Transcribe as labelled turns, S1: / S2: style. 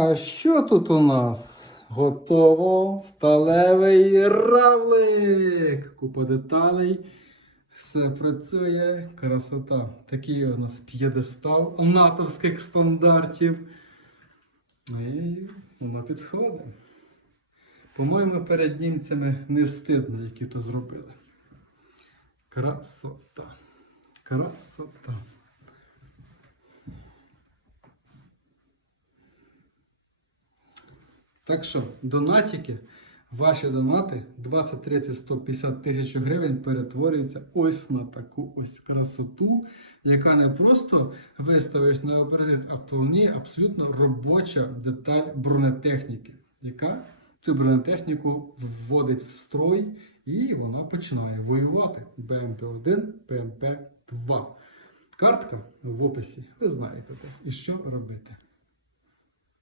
S1: А що тут у нас? Готово сталевий равлик. Купа деталей. Все працює. Красота. Такий у нас п'єдестал натовських стандартів. І воно підходить. По-моєму, перед німцями не стидно, які то зробили. Красота. Красота. Так що, донатики, ваші донати 20, 30, 150 тисяч гривень перетворюються ось на таку ось красоту, яка не просто виставиш на образець, а то абсолютно робоча деталь бронетехніки, яка цю бронетехніку вводить в строй і вона починає воювати. БМП-1, БМП-2. Картка в описі, ви знаєте, і що робити.